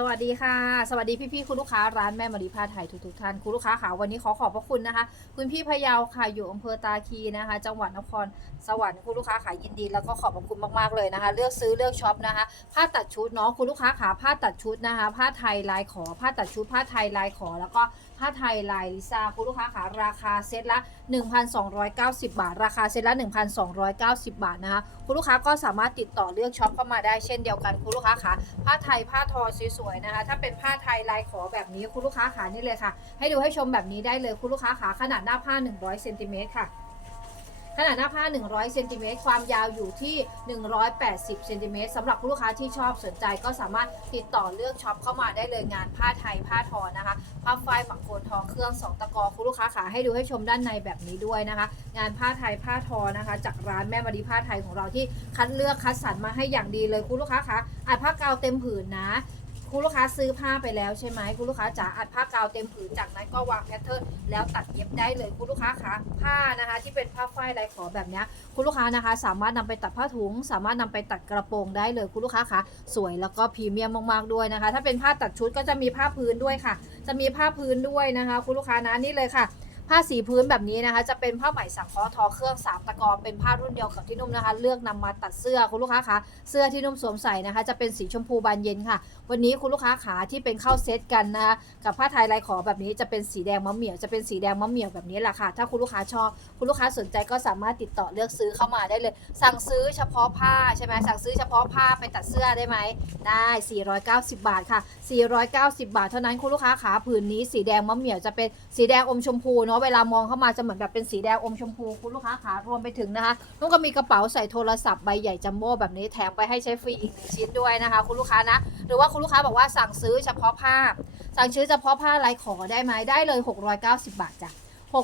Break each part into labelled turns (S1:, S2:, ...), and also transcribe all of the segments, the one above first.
S1: สวัสดีค่ะ สวัสดีพี่ๆคุณลูกค้าร้านแม่มารีผ้าไทยทุกๆท่านคุณลูกค้าค่ะวันนี้ขอขอบพระคุณนะคะ คุณพี่พยาวค่ะอยู่อำเภอตาคีนะคะ จังหวัดนครสวรรค์คุณลูกค้าขายยินดี แล้วก็ขอบพระคุณมากๆเลยนะคะ เลือกซื้อเลือกช็อปนะคะ ผ้าตัดชุดเนาะคุณลูกค้าขาผ้าตัดชุดนะคะ ผ้าไทยลายขอผ้าตัดชุดผ้าไทยลายขอแล้วก็ ผ้าไทยลายลิซ่าคุณลูกค้าขาราคาเซตละ 1,290 บาท ราคาเซตละ 1,290 บาทนะคะคุณลูกค้าก็สามารถติดต่อเลือกช็อปเข้ามาได้เช่นเดียวกันคุณลูกค้าขาผ้าไทยผ้าทอสวยๆนะคะถ้าเป็นผ้าไทยลายขอแบบนี้คุณลูกค้าขานี่เลยค่ะ ให้ดูให้ชมแบบนี้ได้เลยคุณลูกค้าขาขนาดหน้าผ้า 100เซนติเมตรค่ะ ขนาดหน้าผ้า 100เซนติเมตรความยาวอยู่ที่ 180เซนติเมตรสำหรับลูกค้าที่ชอบสนใจก็สามารถติดต่อเลือกช็อปเข้ามาได้เลยงานผ้าไทยผ้าทอนะคะผ้าฝ้ายปักโคนทองเครื่องสองตะกอคุณลูกค้าขาให้ดูให้ชมด้านในแบบนี้ด้วยนะคะ งานผ้าไทยผ้าทอนะคะ จากร้านแม่มารีผ้าไทยของเราที่คัดเลือกคัดสรรมาให้อย่างดีเลยคุณลูกค้าคะอัดผ้ากาวเต็มผืนนะ คุณลูกค้าซื้อผ้าไปแล้วใช่ไหมคุณลูกค้าจ๋าอัดผ้ากาวเต็มผืนจากนั้นก็วางแพทเทิร์นแล้วตัดเย็บได้เลยคุณลูกค้าคะผ้านะคะ ที่เป็นผ้าฝ้ายลายขอแบบนี้คุณลูกค้านะคะ สามารถนำไปตัดผ้าถุง สามารถนำไปตัดกระโปรงได้เลยคุณลูกค้าคะสวยแล้วก็พรีเมียมมากๆด้วยนะคะ ถ้าเป็นผ้าตัดชุดก็จะมีผ้าพื้นด้วยค่ะ จะมีผ้าพื้นด้วยนะคะ คุณลูกค้านะนี่เลยค่ะ ผ้าสีพื้นแบบนี้นะคะ จะเป็นผ้าไหมสังเคราะห์ทอเครื่องสามตะกอเป็นผ้ารุ่นเดียวกับที่นุ่มนะคะ เลือกนำมาตัดเสื้อคุณลูกค้าคะเสื้อที่นุ่มสวมใส่นะคะ จะเป็นสีชมพูบานเย็นค่ะ วันนี้คุณลูกค้าขาที่เป็นเข้าเซตกันนะคะกับผ้าไทยลายขอแบบนี้จะเป็นสีแดงมะเหมี่ยวจะเป็นสีแดงมะเหมี่ยวแบบนี้แหละค่ะ ถ้าคุณลูกค้าชอบคุณลูกค้าสนใจก็สามารถติดต่อเลือกซื้อเข้ามาได้เลย สั่งซื้อเฉพาะผ้าใช่ไหมสั่งซื้อเฉพาะผ้าไปตัดเสื้อได้ไหมได้ 490 บาทค่ะ 490 บาท เท่านั้นคุณลูกค้าขาผืนนี้สีแดงมะเหมี่ยวจะเป็นสีแดงอมชมพูเนาะเวลามองเข้ามาจะเหมือนแบบเป็นสีแดงอมชมพูคุณลูกค้าขารวมไปถึงนะคะนุ่นก็มีกระเป๋าใส่โทรศัพท์ใบใหญ่จัมโบ้แบบนี้แถมไปให้ใช้ฟรีอีกหนึ่งชิ้นด้วยนะคะ คุณลูกค้านะ หรือว่าคุณลูกค้าบอกว่าสั่งซื้อเฉพาะผ้า สั่งซื้อเฉพาะผ้าลายขอได้ไหมได้เลย 690 บาทจ้ะ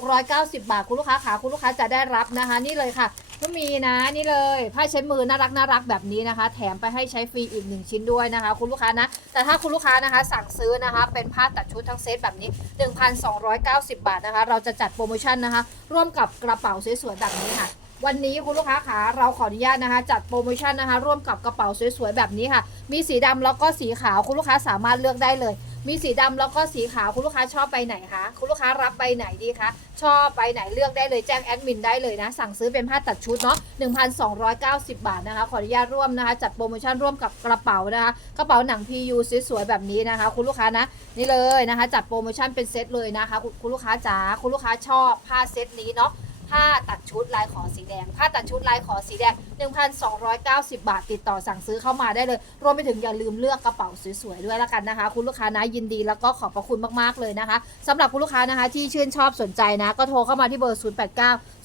S1: 690 บาท คุณลูกค้าขาคุณลูกค้าจะได้รับนะคะ นี่เลยค่ะ ก็มีนะนี่เลยผ้าเช็ดมือน่ารักน่ารักแบบนี้นะคะ แถมไปให้ใช้ฟรีอีกหนึ่งชิ้นด้วยนะคะ คุณลูกค้านะ แต่ถ้าคุณลูกค้านะคะ สั่งซื้อนะคะ เป็นผ้าตัดชุดทั้งเซตแบบนี้ 1,290 บาทนะคะ เราจะจัดโปรโมชั่นนะคะ ร่วมกับกระเป๋าสวยๆแบบนี้ค่ะวันนี้คุณลูกค้าขาเราขออนุญาตนะคะ จัดโปรโมชั่นนะคะ ร่วมกับกระเป๋าสวยๆแบบนี้ค่ะ มีสีดำแล้วก็สีขาวคุณลูกค้าสามารถเลือกได้เลย มีสีดำแล้วก็สีขาวคุณลูกค้าชอบใบไหนคะคุณลูกค้ารับใบไหนดีคะชอบใบไหนเลือกได้เลยแจ้งแอดมินได้เลยนะ สั่งซื้อเป็นผ้าตัดชุดเนาะ1,290 บาทนะคะขออนุญาตร่วมนะคะจัดโปรโมชั่นร่วมกับกระเป๋านะคะกระเป๋าหนัง PU สวยๆแบบนี้นะคะ คุณลูกค้านะนี่เลยนะคะ จัดโปรโมชั่นเป็นเซตเลยนะคะ คุณลูกค้าจ๋าคุณลูกค้าชอบผ้าเซตนี้เนาะ ผ้าตัดชุดลายขอสีแดง ผ้าตัดชุดลายขอสีแดง 1,290 บาทติดต่อสั่งซื้อเข้ามาได้เลย รวมไปถึงอย่าลืมเลือกกระเป๋าสวยๆด้วยละกันนะคะ คุณลูกค้านะยินดีแล้วก็ขอบพระคุณมากๆเลยนะคะสำหรับคุณลูกค้านะคะที่ชื่นชอบสนใจนะ ก็โทรเข้ามาที่เบอร์ 089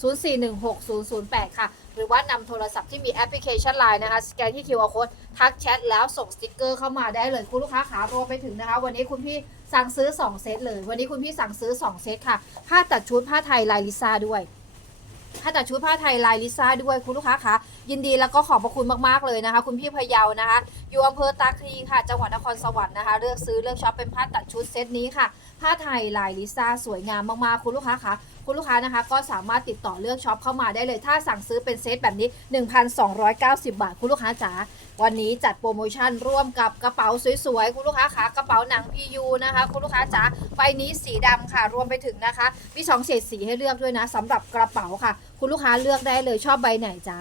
S1: 0416 008 ค่ะ หรือว่านำโทรศัพท์ที่มีแอปพลิเคชัน Line นะคะสแกนที่ QR code ทักแชทแล้วส่งสติกเกอร์เข้ามาได้เลยคุณลูกค้าขารวมไปถึงนะคะ วันนี้คุณพี่สั่งซื้อ 2 เซตเลย วันนี้คุณพี่สั่งซื้อ 2 เซตค่ะ ผ้าตัดชุดผ้าไทยลายลิซ่าด้วย ถ้าตัดชุดผ้าไทยลายลิซ่าด้วยคุณลูกค้าคะ ยินดีแล้วก็ขอบพระคุณมากๆเลยนะคะ คุณพี่พะเยานะคะ อยู่อำเภอตาคลีค่ะ จังหวัดนครสวรรค์นะคะ เลือกซื้อเลือกช็อปเป็นผ้าตัดชุดเซตนี้ค่ะ ผ้าไทยลายลิซ่าสวยงามมากๆคุณลูกค้าคะคุณลูกค้านะคะก็สามารถติดต่อเลือกช็อปเข้ามาได้เลย ถ้าสั่งซื้อเป็นเซตแบบนี้ 1,290 บาท คุณลูกค้าจ๋าวันนี้จัดโปรโมชั่นร่วมกับกระเป๋าสวยๆ คุณลูกค้าคะกระเป๋าหนัง PU นะคะ คุณลูกค้าจ๋าใบนี้สีดำค่ะรวมไปถึงนะคะ มีสองเฉดสีให้เลือกด้วยนะสำหรับกระเป๋าค่ะ คุณลูกค้าเลือกได้เลยชอบใบไหนจ๊ะ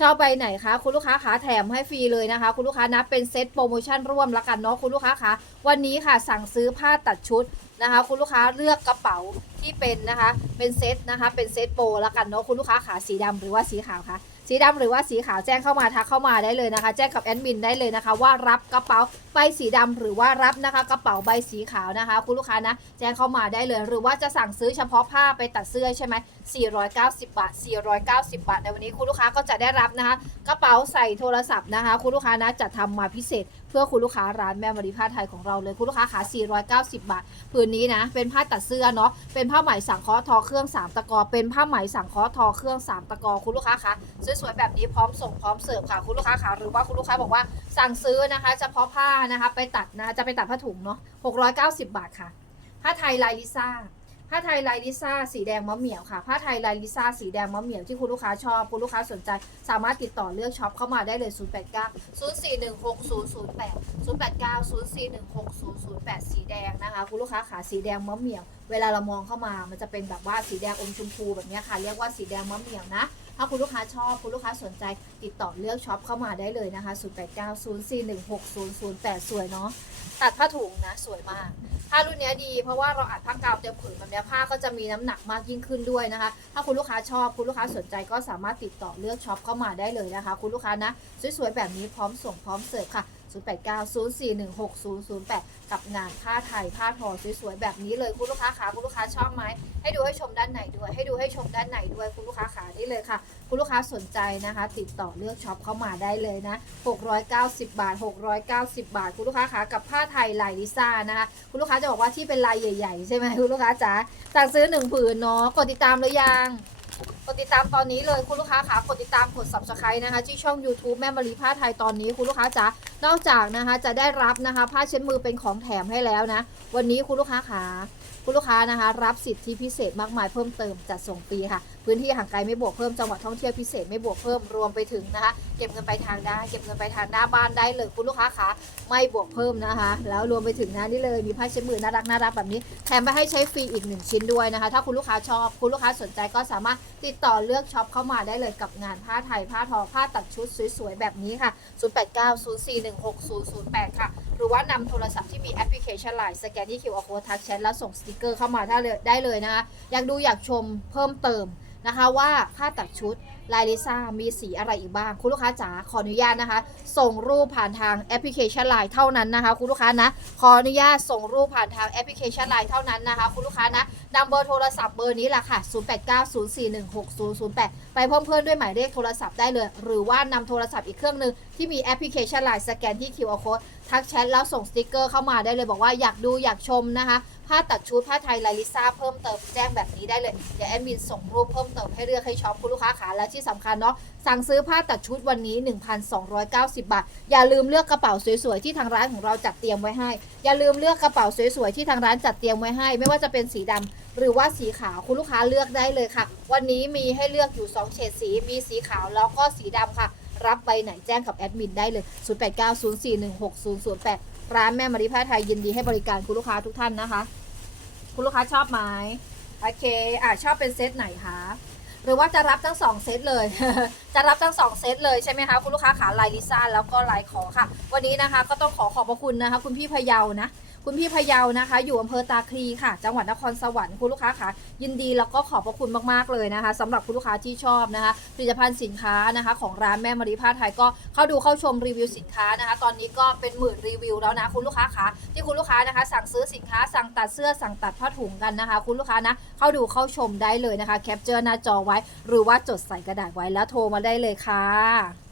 S1: ชอบไปไหนคะคุณลูกค้าขาแถมให้ฟรีเลยนะคะ คุณลูกค้านะเป็นเซตโปรโมชั่นร่วมละกันเนาะคุณลูกค้าคะวันนี้ค่ะสั่งซื้อผ้าตัดชุดนะคะ คุณลูกค้าเลือกกระเป๋าที่เป็นนะคะ เป็นเซตนะคะ เป็นเซตโปรละกันเนาะคุณลูกค้าขาสีดำหรือว่าสีขาวคะ สีดำหรือว่าสีขาวแจ้งเข้ามาทักเข้ามาได้เลยนะคะ แจ้งกับแอดมินได้เลยนะคะ ว่ารับกระเป๋าใบสีดำหรือว่ารับนะคะกระเป๋าใบสีขาวนะคะ คุณลูกค้านะ แจ้งเข้ามาได้เลย หรือว่าจะสั่งซื้อเฉพาะผ้าไปตัดเสื้อใช่ไหม490 บาท 490 บาท ในวันนี้คุณลูกค้าก็จะได้รับนะคะ กระเป๋าใส่โทรศัพท์นะคะ คุณลูกค้านะจะทำมาพิเศษ เพื่อคุณลูกค้าร้านแม่มารีผ้าไทยของเราเลยคุณลูกค้าขา490 บาทผืนนี้นะเป็นผ้าตัดเสื้อเนาะเป็นผ้าไหมสังเคราะห์ทอเครื่อง 3 ตะกอ เป็นผ้าไหมสังเคราะห์ทอเครื่อง 3 ตะกอคุณลูกค้าคะสวยๆแบบนี้พร้อมส่งพร้อมเสิร์ฟค่ะคุณลูกค้าคะหรือว่าคุณลูกค้าบอกว่าสั่งซื้อนะคะเฉพาะผ้านะคะไปตัดนะคะจะไปตัดผ้าถุงเนาะ690 บาทค่ะผ้าไทยลายลิซ่า ผ้าไทยลายลิซ่าสีแดงมะเหมี่ยวค่ะ ผ้าไทยลายลิซ่าสีแดงมะเหมี่ยวที่คุณลูกค้าชอบ คุณลูกค้าสนใจ สามารถติดต่อเลือกช็อปเข้ามาได้เลย 0 8 9 0 4 1 6 0 0 8 0 8 9 0 4 1 6 0 0 8 สีแดงนะคะ คุณลูกค้าขาสีแดงมะเหมี่ยว เวลาเรามองเข้ามา มันจะเป็นแบบว่าสีแดงอมชมพูแบบนี้ค่ะ เรียกว่าสีแดงมะเหมี่ยวนะถ้าคุณลูกค้าชอบคุณลูกค้าสนใจ ติดต่อเลือกช็อปเข้ามาได้เลยนะคะ 0 8 9 0 4 1 6 0 0 8 สวยเนาะ ตัดผ้าถุงนะสวยมาก ผ้ารุ่นเนี้ยดี เพราะว่าเราอัดผ้ากาวเต็มผืนแบบนี้ผ้าก็จะมีน้ำหนักมากยิ่งขึ้นด้วยนะคะ ถ้าคุณลูกค้าชอบคุณลูกค้าสนใจก็สามารถติดต่อเลือกช็อปเข้ามาได้เลยนะคะ คุณลูกค้านะ สวยๆแบบนี้พร้อมส่งพร้อมเสิร์ฟค่ะ 0890416008 กับงานผ้าไทยผ้าทอสวยๆแบบนี้เลยคุณลูกค้าขาคุณลูกค้าชอบไหมให้ดูให้ชมด้านไหนด้วย ให้ดูให้ชมด้านไหนด้วยคุณลูกค้าขาได้เลยค่ะ คุณลูกค้าสนใจนะคะ ติดต่อเลือกช็อปเข้ามาได้เลยนะ 690 บาท 690 บาท คุณลูกค้าขากับผ้าไทยลายลิซ่านะคะคุณลูกค้าจะบอกว่าที่เป็นลายใหญ่ๆ ใช่ไหมคุณลูกค้าจ๋าสั่งซื้อหนึ่งผืนเนาะกดติดตามหรือยัง ดติดตามตอนนี้เลยคุณลูกค้าขากดติดตามกด subscribe นะคะที่ช่อง YouTube แม่มารีผ้าไทยตอนนี้คุณลูกค้าจ๋านอกจากนะคะจะได้รับนะคะผ้าเช็ดมือเป็นของแถมให้แล้วนะ วันนี้คุณลูกค้าขา คุณลูกค้านะคะ รับสิทธิพิเศษมากมายเพิ่มเติมจัดส่งฟรีค่ะ พื้นที่ห่างไกลไม่บวกเพิ่มจังหวัดท่องเที่ยวพิเศษไม่บวกเพิ่มรวมไปถึงนะคะ เก็บเงินไปทางได้เก็บเงินไปทางหน้าบ้านได้เลยคุณลูกค้าขาไม่บวกเพิ่มนะคะ แล้วรวมไปถึงนะนี่เลยมีผ้าเช็ดมือน่ารักน่ารักแบบนี้แถมไปให้ใช้ฟรีอีกหนึ่งชิ้นด้วยนะคะ ถ้าคุณลูกค้าชอบคุณลูกค้าสนใจก็สามารถติดต่อเลือกช็อปเข้ามาได้เลยกับงานผ้าไทยผ้าทอผ้าตัดชุดสวยๆแบบนี้ค่ะ 0890416008 ค่ะห รือว่านำโทรศัพท์ที่มีแอปพลิเคชันไลน์สแกนที่ QR code ทักแชทแล้วส่งสติกเกอร์เข้ามาได้เลยได้เลยนะคะอยากดูอยากชมเพิ่มเติมนะคะว่าค่าตัดชุด ลายลิซ่ามีสีอะไรอีกบ้าง คุณลูกค้าจ๋าขออนุญาตนะคะ ส่งรูปผ่านทางแอปพลิเคชันไลน์เท่านั้นนะคะ คุณลูกค้านะ ขออนุญาตส่งรูปผ่านทางแอปพลิเคชันไลน์เท่านั้นนะคะ คุณลูกค้านะนำเบอร์โทรศัพท์เบอร์นี้แหละค่ะ 0890416008 ไปเพิ่มเพื่อนด้วยหมายเลขโทรศัพท์ได้เลย หรือว่านำโทรศัพท์อีกเครื่องหนึ่งที่มีแอปพลิเคชันไลน์สแกนที่ QR code ทักแชทแล้วส่งสติกเกอร์เข้ามาได้เลยบอกว่าอยากดูอยากชมนะคะ ผ้าตัดชุดผ้าไทยลายลิซ่าเพิ่มเติมแจ้งแบบนี้ได้เลย เดี๋ยวแอดมินส่งรูปเพิ่มเติมให้เลือกให้ช็อปคุณลูกค้าขาและที่สำคัญเนาะสั่งซื้อผ้าตัดชุดวันนี้ 1,290 บาท อย่าลืมเลือกกระเป๋าสวยๆที่ทางร้านของเราจัดเตรียมไว้ให้ อย่าลืมเลือกกระเป๋าสวยๆที่ทางร้านจัดเตรียมไว้ให้ ไม่ว่าจะเป็นสีดำหรือว่าสีขาวคุณลูกค้าเลือกได้เลยค่ะ วันนี้มีให้เลือกอยู่ 2 เฉดสี มีสีขาวแล้วก็สีดำค่ะ รับใบไหนแจ้งกับแอดมินได้เลย 0890416008 ร้านแม่มาริผ้าไทยยินดีให้บริการคุณลูกค้าทุกท่านนะคะ คุณลูกค้าชอบไหมโอเคอะชอบเป็นเซตไหนคะหรือว่าจะรับทั้งสองเซตเลย จะรับทั้งสองเซตเลยใช่ไหมคะ คุณลูกค้าขาลายลิซ่าแล้วก็ลายขอค่ะ วันนี้นะคะก็ต้องขอขอบพระคุณนะคะ คุณพี่พะเยานะ คุณพี่พะเยานะคะ อยู่อำเภอตาคลีค่ะ จังหวัดนครสวรรค์คุณลูกค้าค่ะ ยินดีแล้วก็ขอบพระคุณมากๆเลยนะคะสำหรับคุณลูกค้าที่ชอบนะคะผลิตภัณฑ์สินค้านะคะ ของร้านแม่มารีผ้าไทยก็เข้าดูเข้าชมรีวิวสินค้านะคะ ตอนนี้ก็เป็นหมื่นรีวิวแล้วนะคุณลูกค้าคะที่คุณลูกค้านะคะ สั่งซื้อสินค้าสั่งตัดเสื้อสั่งตัดผ้าถุงกันนะคะ คุณลูกค้านะเข้าดูเข้าชมได้เลยนะคะแคปเจอร์หน้าจอไว้ หรือว่าจดใส่กระดาษไว้แล้วโทรมาได้เลยค่ะ